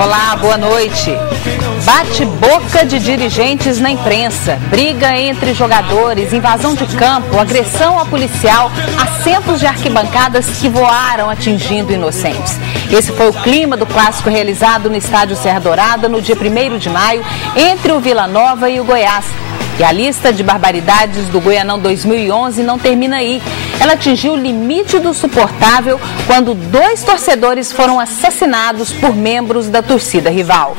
Olá, boa noite. Bate-boca de dirigentes na imprensa, briga entre jogadores, invasão de campo, agressão a policial, assentos de arquibancadas que voaram atingindo inocentes. Esse foi o clima do clássico realizado no estádio Serra Dourada no dia 1º de maio, entre o Vila Nova e o Goiás. E a lista de barbaridades do Goianão 2011 não termina aí. Ela atingiu o limite do suportável quando 2 torcedores foram assassinados por membros da torcida rival.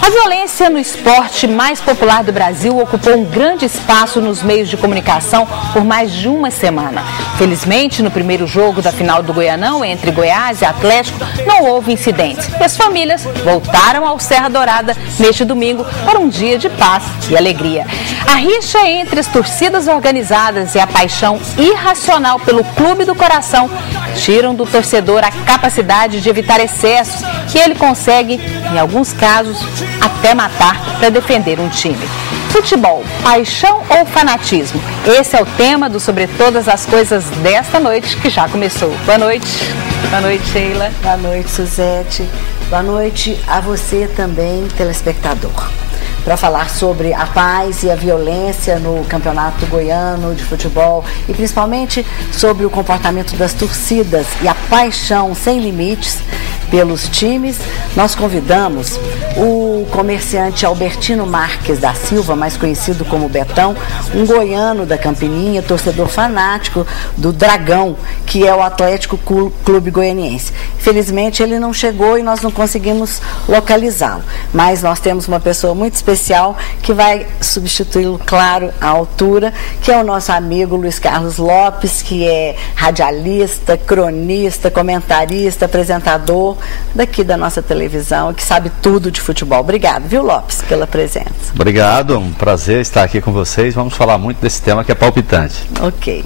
A violência no esporte mais popular do Brasil ocupou um grande espaço nos meios de comunicação por mais de uma semana. Felizmente, no primeiro jogo da final do Goianão, entre Goiás e Atlético, não houve incidentes. E as famílias voltaram ao Serra Dourada neste domingo para um dia de paz e alegria. A rixa entre as torcidas organizadas e a paixão irracional pelo clube do coração tiram do torcedor a capacidade de evitar excessos que ele consegue, em alguns casos, até matar para defender um time. Futebol, paixão ou fanatismo? Esse é o tema do Sobre Todas as Coisas desta noite, que já começou. Boa noite. Boa noite, Sheila. Boa noite, Suzete. Boa noite a você também, telespectador. Para falar sobre a paz e a violência no Campeonato Goiano de Futebol e principalmente sobre o comportamento das torcidas e a paixão sem limites pelos times, nós convidamos o comerciante Albertino Marques da Silva, mais conhecido como Betão, um goiano da Campininha, torcedor fanático do Dragão, que é o Atlético Clube Goianiense. Felizmente ele não chegou e nós não conseguimos localizá-lo, mas nós temos uma pessoa muito especial que vai substituí-lo, claro, à altura, que é o nosso amigo Luiz Carlos Lopes, que é radialista, cronista, comentarista, apresentador daqui da nossa televisão, que sabe tudo de futebol. Obrigado, viu, Lopes, pela presença. Obrigado, um prazer estar aqui com vocês. Vamos falar muito desse tema que é palpitante. Ok.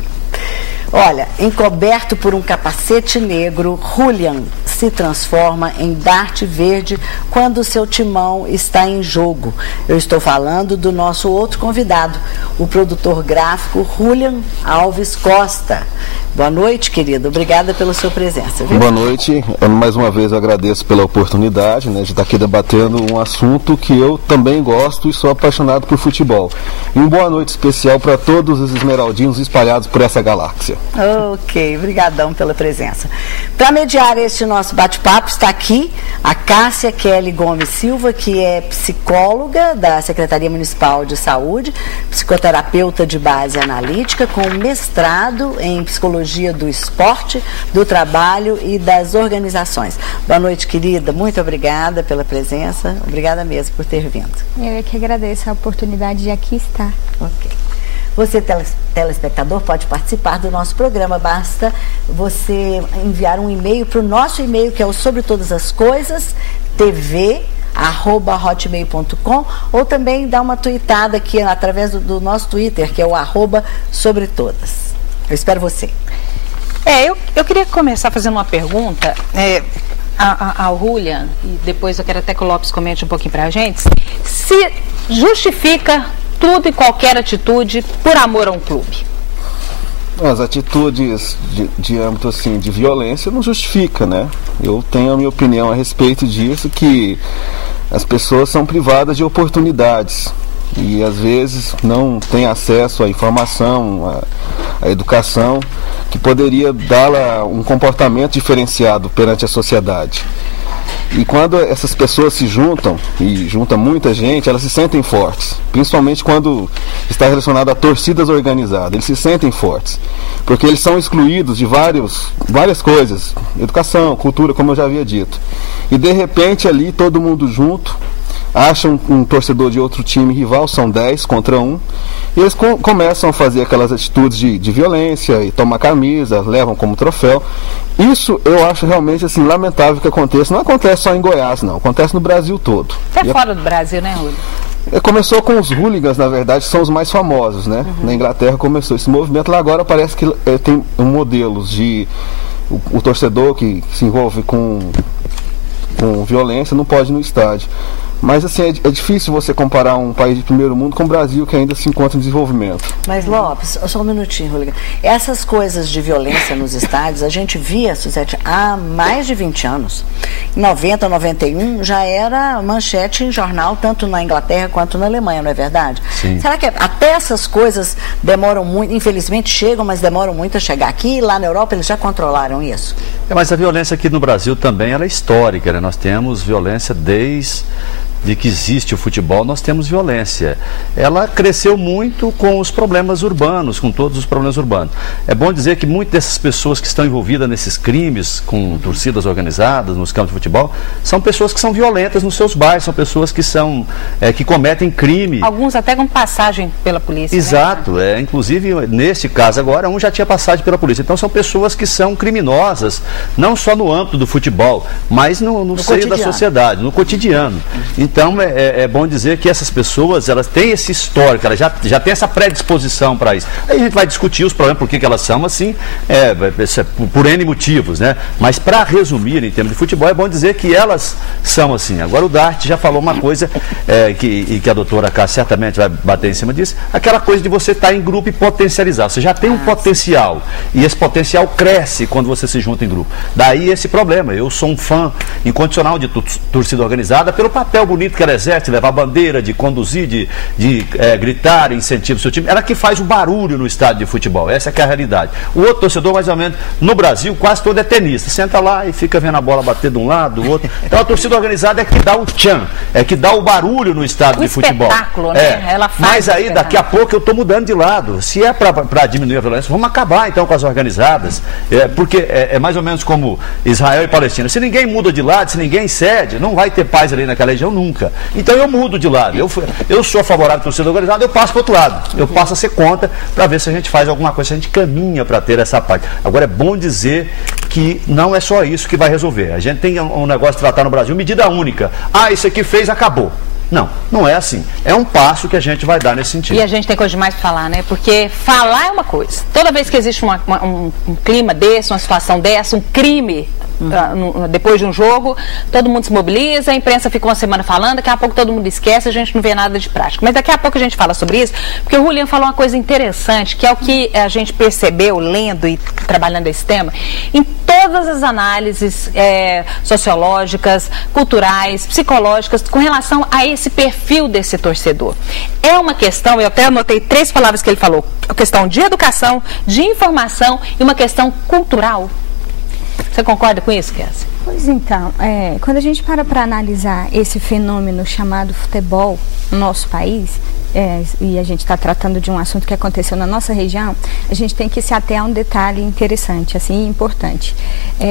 Olha, encoberto por um capacete negro, Julian se transforma em Dart Verde quando seu timão está em jogo. Eu estou falando do nosso outro convidado, o produtor gráfico Julian Alves Costa. Boa noite, querido. Obrigada pela sua presença. Viu? Boa noite. Mais uma vez eu agradeço pela oportunidade, de estar aqui debatendo um assunto que eu também gosto e sou apaixonado por futebol. E uma boa noite especial para todos os esmeraldinhos espalhados por essa galáxia. Ok, obrigadão pela presença. Para mediar este nosso bate-papo está aqui a Cássia Kelly Gomes Silva, que é psicóloga da Secretaria Municipal de Saúde, psicoterapeuta de base analítica, com mestrado em psicologia do esporte, do trabalho e das organizações. Boa noite, querida. Muito obrigada pela presença. Obrigada mesmo por ter vindo. Eu é que agradeço a oportunidade de aqui estar. Ok. Você, telespectador, pode participar do nosso programa. Basta você enviar um e-mail para o nosso e-mail, que é o Sobre Todas as Coisas, tv@hotmail.com, ou também dar uma tweetada aqui através do nosso Twitter, que é o @sobretodas. Eu espero você. Eu queria começar fazendo uma pergunta ao Julian, e depois eu quero até que o Lopes comente um pouquinho para a gente, se justifica tudo e qualquer atitude por amor a um clube. As atitudes de âmbito assim, de violência não justifica, né? Eu tenho a minha opinião a respeito disso, que as pessoas são privadas de oportunidades e às vezes não têm acesso à informação, à educação, que poderia dar-la um comportamento diferenciado perante a sociedade. E quando essas pessoas se juntam, e junta muita gente, elas se sentem fortes, principalmente quando está relacionado a torcidas organizadas. Eles se sentem fortes, porque eles são excluídos de várias coisas, educação, cultura, como eu já havia dito. E de repente ali, todo mundo junto, acham um torcedor de outro time rival, são 10 contra 1, e eles começam a fazer aquelas atitudes de violência, e tomar camisa, levam como troféu. Isso eu acho realmente assim, lamentável que aconteça. Não acontece só em Goiás, não, acontece no Brasil todo. Até fora do Brasil, né, Rúlio? Começou com os hooligans, na verdade, são os mais famosos, né? Uhum. Na Inglaterra começou esse movimento, lá agora parece que tem modelos de o torcedor que se envolve com violência não pode ir no estádio. Mas assim, é difícil você comparar um país de primeiro mundo com o Brasil, que ainda se encontra em desenvolvimento. Mas Lopes, só um minutinho, Ruligan. Essas coisas de violência nos estádios, a gente via, Suzete, há mais de 20 anos. Em 90, 91, já era manchete em jornal, tanto na Inglaterra quanto na Alemanha, não é verdade? Sim. Será que até essas coisas demoram muito, infelizmente chegam, mas demoram muito a chegar aqui? Lá na Europa eles já controlaram isso? Mas a violência aqui no Brasil também ela é histórica, né? Nós temos violência desde que existe o futebol, nós temos violência. Ela cresceu muito com os problemas urbanos, com todos os problemas urbanos. É bom dizer que muitas dessas pessoas que estão envolvidas nesses crimes, com torcidas organizadas, nos campos de futebol, são pessoas que são violentas nos seus bairros, são pessoas que que cometem crime. Alguns até com passagem pela polícia. Exato, né? Inclusive nesse caso agora, um já tinha passagem pela polícia. Então são pessoas que são criminosas, não só no âmbito do futebol, mas no seio da sociedade, no cotidiano. Então é bom dizer que essas pessoas, elas têm esse histórico, elas já têm essa predisposição para isso. Aí a gente vai discutir os problemas, por que elas são assim, por N motivos, né? Mas para resumir em termos de futebol, é bom dizer que elas são assim. Agora o Dart já falou uma coisa que a doutora Cá certamente vai bater em cima disso, aquela coisa de você estar em grupo e potencializar. Você já tem um potencial, e esse potencial cresce quando você se junta em grupo. Daí esse problema. Eu sou um fã incondicional de torcida organizada pelo papel bonito que ela exerce, levar bandeira, de conduzir, de gritar, incentivar o seu time. Ela que faz o barulho no estádio de futebol. Essa que é a realidade. O outro torcedor, mais ou menos, no Brasil, quase todo é tenista. Senta lá e fica vendo a bola bater de um lado, do outro. Então a torcida organizada é que dá o tchan, é que dá o barulho no estádio de futebol. Espetáculo, né? Ela faz. Mas aí, daqui a pouco, eu estou mudando de lado. Se é para diminuir a violência, vamos acabar então com as organizadas. Porque é mais ou menos como Israel e Palestina. Se ninguém muda de lado, se ninguém cede, não vai ter paz ali naquela região nunca. Então eu mudo de lado. Eu sou favorável à torcida organizada, eu passo para o outro lado. Eu passo a ser contra para ver se a gente faz alguma coisa, se a gente caminha para ter essa paz. Agora é bom dizer que não é só isso que vai resolver. A gente tem um negócio de tratar no Brasil, medida única. Isso aqui fez, acabou. Não, não é assim. É um passo que a gente vai dar nesse sentido. E a gente tem coisa demais para falar, né? Porque falar é uma coisa. Toda vez que existe um clima desse, uma situação dessa, um crime, depois de um jogo, todo mundo se mobiliza, a imprensa fica uma semana falando, daqui a pouco todo mundo esquece, a gente não vê nada de prática. Mas daqui a pouco a gente fala sobre isso, porque o Julian falou uma coisa interessante, que é o que a gente percebeu lendo e trabalhando esse tema, em todas as análises sociológicas, culturais, psicológicas, com relação a esse perfil desse torcedor. É uma questão, eu até anotei 3 palavras que ele falou, a questão de educação, de informação e uma questão cultural. Você concorda com isso, Kézia? Pois então, quando a gente para analisar esse fenômeno chamado futebol no nosso país, e a gente está tratando de um assunto que aconteceu na nossa região, a gente tem que se ater a um detalhe interessante, assim, importante.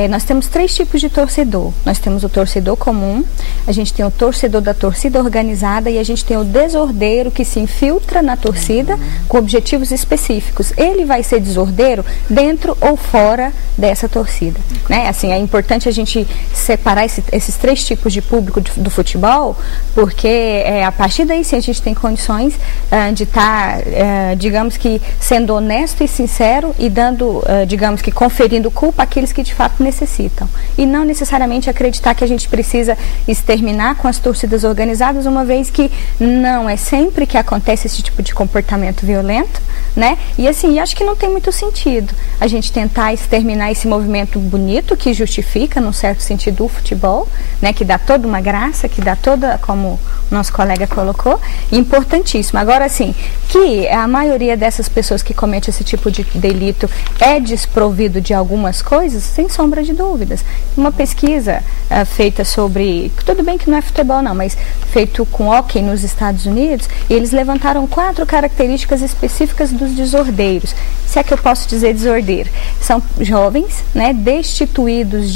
Nós temos 3 tipos de torcedor. Nós temos o torcedor comum, a gente tem o torcedor da torcida organizada e a gente tem o desordeiro que se infiltra na torcida com objetivos específicos. Ele vai ser desordeiro dentro ou fora dessa torcida, né? Assim, é importante a gente separar esses 3 tipos de público do futebol, porque a partir daí sim a gente tem condições de estar, digamos que, sendo honesto e sincero e dando, digamos que, conferindo culpa àqueles que de fato necessitam. E não necessariamente acreditar que a gente precisa exterminar com as torcidas organizadas, uma vez que não é sempre que acontece esse tipo de comportamento violento, né? E assim, acho que não tem muito sentido a gente tentar exterminar esse movimento bonito que justifica, num certo sentido, o futebol, né? Que dá toda uma graça, que dá toda, como o nosso colega colocou, importantíssimo. Agora, assim, que a maioria dessas pessoas que cometem esse tipo de delito é desprovido de algumas coisas, sem sombra de dúvidas. Uma pesquisa feita sobre, tudo bem que não é futebol não, mas feito com hóquei nos Estados Unidos, e eles levantaram 4 características específicas dos desordeiros. Se é que eu posso dizer desordeiro. São jovens, né, destituídos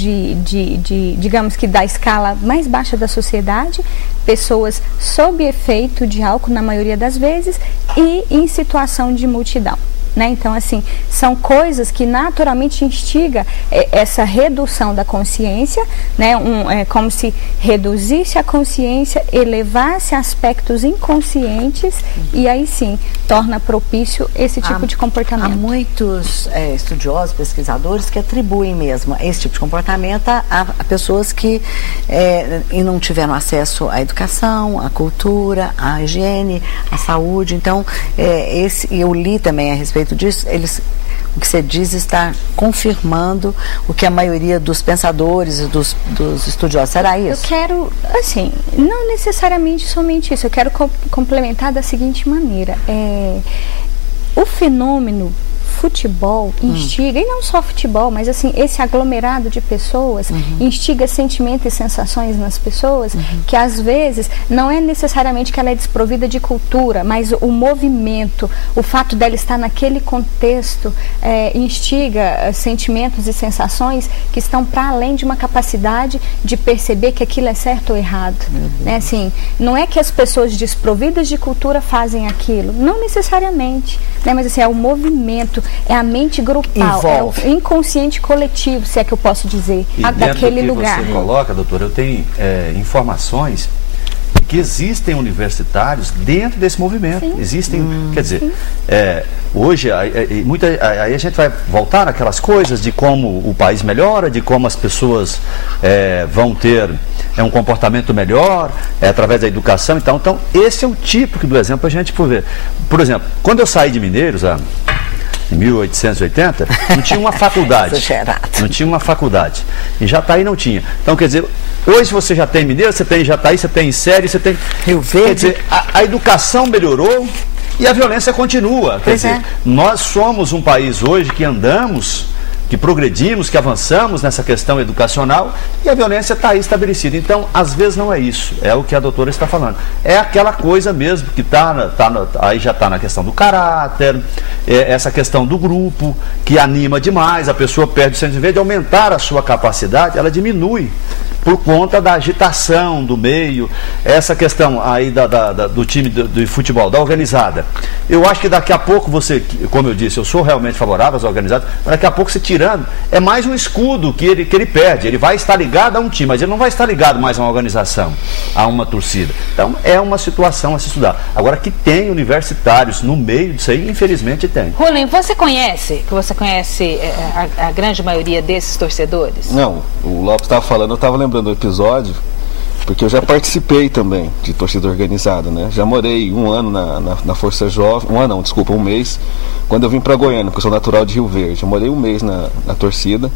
digamos que da escala mais baixa da sociedade, pessoas sob efeito de álcool na maioria das vezes e em situação de multidão. né? Então, assim, são coisas que naturalmente instiga essa redução da consciência, né? É como se reduzisse a consciência, elevasse aspectos inconscientes e aí sim torna propício esse tipo de comportamento. Há muitos estudiosos, pesquisadores que atribuem mesmo esse tipo de comportamento a pessoas que não tiveram acesso à educação, à cultura, à higiene, à saúde. Então, eu li também a respeito disso, o que você diz está confirmando o que a maioria dos pensadores e dos estudiosos. Será isso? Eu quero, assim, não necessariamente somente isso, eu quero complementar da seguinte maneira. O fenômeno futebol instiga, e não só futebol, mas assim, esse aglomerado de pessoas instiga sentimentos e sensações nas pessoas que às vezes não é necessariamente que ela é desprovida de cultura, mas o movimento, o fato dela estar naquele contexto instiga sentimentos e sensações que estão para além de uma capacidade de perceber que aquilo é certo ou errado, né? Assim, não é que as pessoas desprovidas de cultura fazem aquilo, não necessariamente, né? Mas assim, é o movimento, é a mente grupal, envolve. É o inconsciente coletivo, se é que eu posso dizer, daquele lugar. Você coloca, doutora, eu tenho informações que existem universitários dentro desse movimento. Sim. Existem, quer dizer, hoje, aí a gente vai voltar naquelas coisas de como o país melhora, de como as pessoas vão ter um comportamento melhor através da educação. Então, esse é o típico do exemplo a gente por ver. Por exemplo, quando eu saí de Mineiros, em 1880, não tinha uma faculdade. Não tinha uma faculdade. Em Jataí não tinha. Então, quer dizer, hoje você já tem Mineiros, você tem Jataí, você tem Série, você tem Rio Verde. Quer dizer, a educação melhorou e a violência continua. Quer dizer, nós somos um país hoje que andamos, que progredimos, que avançamos nessa questão educacional e a violência está aí estabelecida. Então, às vezes não é isso, é o que a doutora está falando. É aquela coisa mesmo que aí já está na questão do caráter, essa questão do grupo, que anima demais, a pessoa perde o senso de vez de aumentar a sua capacidade, ela diminui por conta da agitação do meio, essa questão aí do time de futebol, da organizada. Eu acho que daqui a pouco você, como eu disse, eu sou realmente favorável às organizadas, mas daqui a pouco se tirando, é mais um escudo que ele perde. Ele vai estar ligado a um time, mas ele não vai estar ligado mais a uma organização, a uma torcida. Então é uma situação a se estudar. Agora que tem universitários no meio disso aí, infelizmente tem. Rolim, você conhece a grande maioria desses torcedores? Não, o Lopes estava falando, eu estava lembrando do episódio, porque eu já participei também de torcida organizada, né? Já morei um ano na Força Jovem, um mês, quando eu vim para Goiânia, porque eu sou natural de Rio Verde. Eu morei um mês na torcida,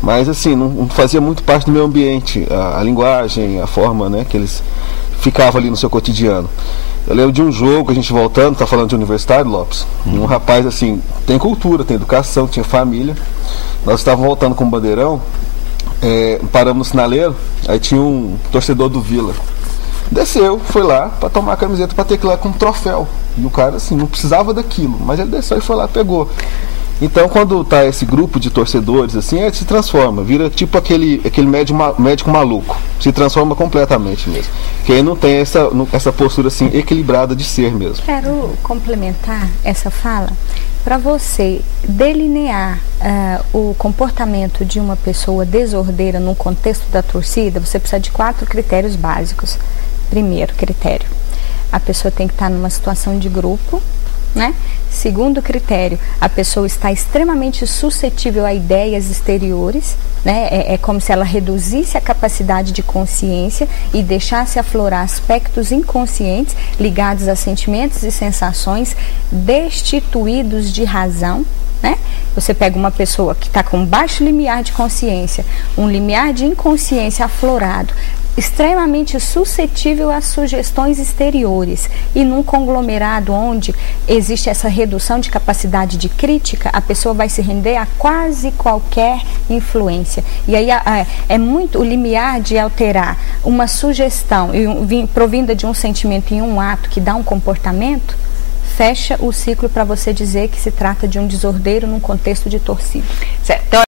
mas assim, não fazia muito parte do meu ambiente, a linguagem, a forma, né, que eles ficavam ali no seu cotidiano. Eu lembro de um jogo, a gente voltando, tá falando de universitário, Lopes, um rapaz assim, tem cultura, tem educação, tinha família. Nós estávamos voltando com o bandeirão, paramos no sinaleiro, aí tinha um torcedor do Vila. Desceu, foi lá para tomar a camiseta, para ter que ir lá com um troféu. E o cara assim, não precisava daquilo, mas ele desceu e foi lá, pegou. Então quando tá esse grupo de torcedores assim, se transforma, vira tipo aquele médico maluco, se transforma completamente mesmo. Que aí não tem essa postura assim equilibrada de ser mesmo. Quero complementar essa fala. Para você delinear o comportamento de uma pessoa desordeira no contexto da torcida, você precisa de 4 critérios básicos. Primeiro critério, a pessoa tem que estar numa situação de grupo, né? Segundo critério, a pessoa está extremamente suscetível a ideias exteriores, né? É como se ela reduzisse a capacidade de consciência e deixasse aflorar aspectos inconscientes ligados a sentimentos e sensações destituídos de razão, né? Você pega uma pessoa que está com baixo limiar de consciência, um limiar de inconsciência aflorado, extremamente suscetível a sugestões exteriores e num conglomerado onde existe essa redução de capacidade de crítica, a pessoa vai se render a quase qualquer influência. E aí é muito o limiar de alterar uma sugestão provinda de um sentimento em um ato que dá um comportamento, fecha o ciclo para você dizer que se trata de um desordeiro num contexto de torcida. Certo.